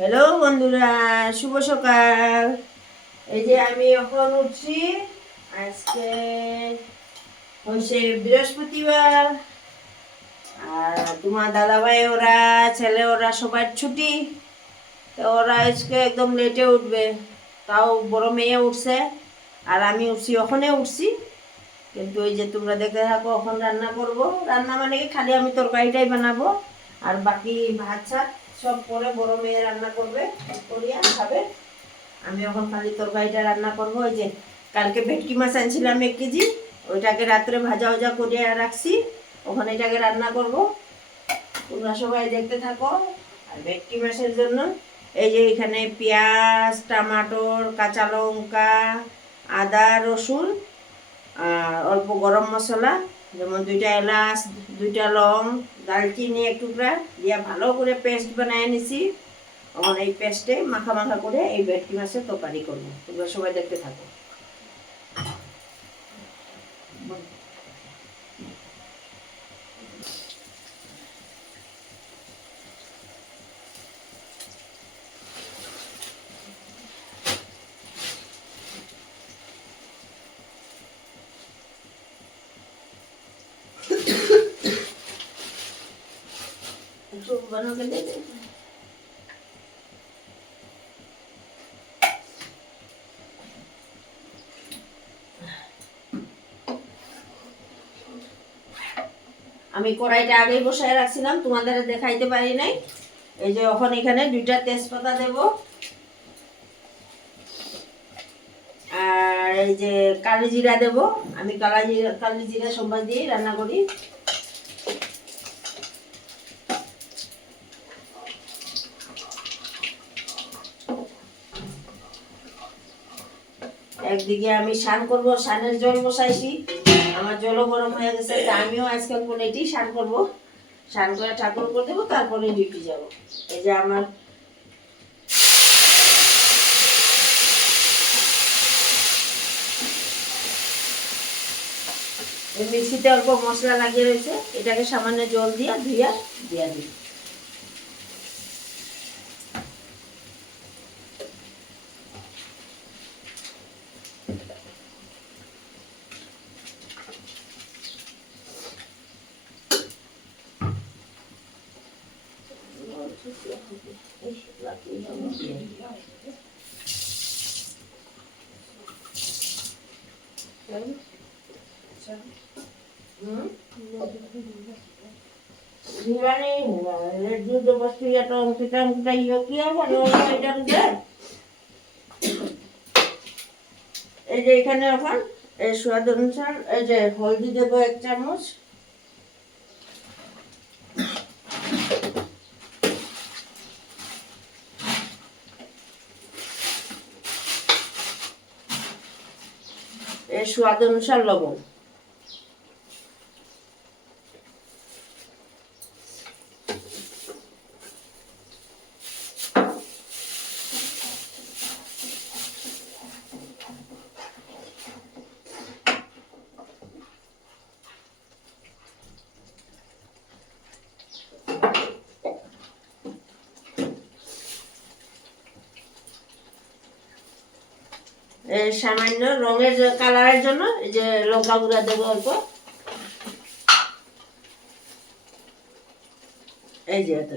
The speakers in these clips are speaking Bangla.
হ্যালো বন্ধুরা, শুভ সকাল। এই যে আমি এখন উঠছি। আজকে হচ্ছে বৃহস্পতিবার। আর তোমার দাদাভাই ওরা ছেলে ওরা সবার ছুটি, তো ওরা আজকে একদম লেটে উঠবে। তাও বড় মেয়ে উঠছে আর আমি উঠছি, ওখানে উঠছি। কিন্তু ওই যে তোমরা দেখতে থাকো, এখন রান্না করব। রান্না মানে কি, খালি আমি তরকারিটাই বানাবো, আর বাকি ভাত ছাত সব পরে বড় মেয়ে রান্না করবে, করিয়া খাবে। আমি এখন খালি তরকারিটা রান্না করব। ওই যে কালকে ভেটকি মাছ আনছিলাম 1 কেজি, ওইটাকে রাত্রে ভাজা ভাজা করিয়া রাখছি, ওখানে এটাকে রান্না করব। তোমরা সবাই দেখতে থাকো। আর ভেটকি মাছের জন্য এই যে এখানে পেঁয়াজ, টমাটোর, কাঁচা লঙ্কা, আদা, রসুন আর অল্প গরম মশলা, যেমন 2টা এলাচ, 2টা লং, দারচিনি এক টুকরা দিয়া ভালো করে পেস্ট বানায় নিছি। এখন এই পেস্টে মাখা মাখা করে এই ভেটকি মাছের তরকারি করবো। তোমরা সবাই দেখতে থাকো। আমি কড়াইটা আগেই বসায় রাখছিলাম, তোমাদের দেখাইতে পারি নাই। এই যে এখন এখানে 2টা তেজপাতা দেব, আর এই যে কালি জিরা দেব। আমি কালি জিরা সোমবার দিয়ে রান্না করি। একদিকে আমি স্নান করব, স্নানের জল বসাইছি, আমার জলও গরম হয়ে গেছে। তা আমিও আজকাল কোনেটি স্নান করব, স্নান করে ঠাকুর করে দেবো, তারপরে ডিউটি যাব। এই যে আমার মিক্সিতে অল্প মশলা লাগিয়ে রয়েছে, এটাকে সামান্য জল দিয়া ধুইয়া দিয়া দিই। এই যে এখানে এখন এই স্বাদ অনুসার এই যে হলদি দেবো 1 চামচ, এই স্বাদ অনুসার লবণ। সামান্য রঙের কালারের জন্য এই যে লঙ্কা গুঁড়া দেবো অল্প, এই যে এত।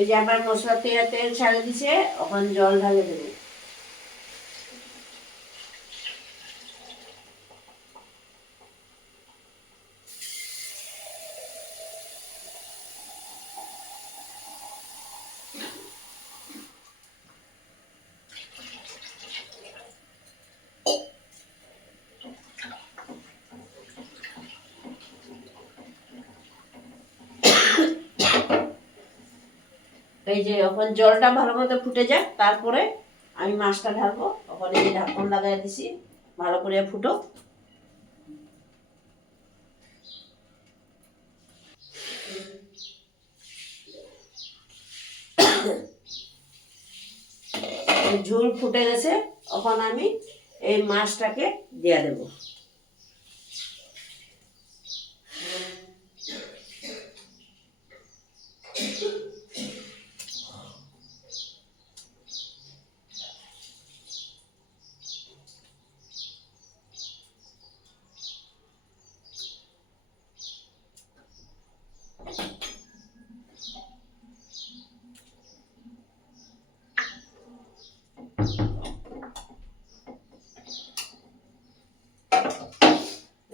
এই যে আবার মশলা তেল ছাড়ে দিছে, এখন জল ঢালে দেবো। এই যে এখন জলটা ভালো মতো ফুটে যাক, তারপরে আমি মাছটা ঢালবো। ওখানে এই যে ঢাকন লাগাই দিছি, ভালো করে ফুটো। ঝোল ফুটে গেছে, এখন আমি এই মাছটাকে দিয়ে দেব।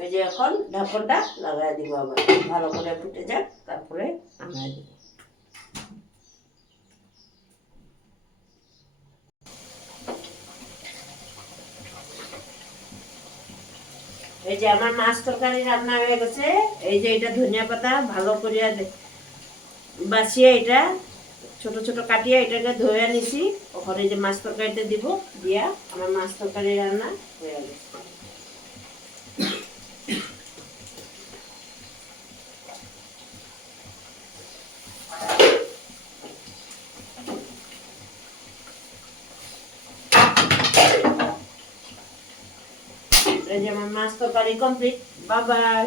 এই যে এখন ঢাকনটা লাগাই দিব, আবার ভালো করে ফুটে যাক, তারপরে নামাই দিব। এই যে আমার মাছ তরকারি রান্না হয়ে গেছে। এই যে এটা ধনিয়া পাতা ভালো করিয়া বাছিয়ে এটা ছোট ছোট কাটিয়ে এটাকে ধুয়ে নিছি। ওখানে যে মাছ তরকারিতে দিব, দিয়া আমার মাছ তরকারি রান্না হয়ে গেছে। এই যে আমার মাছ তরকারি কমপ্লিট। Bye bye.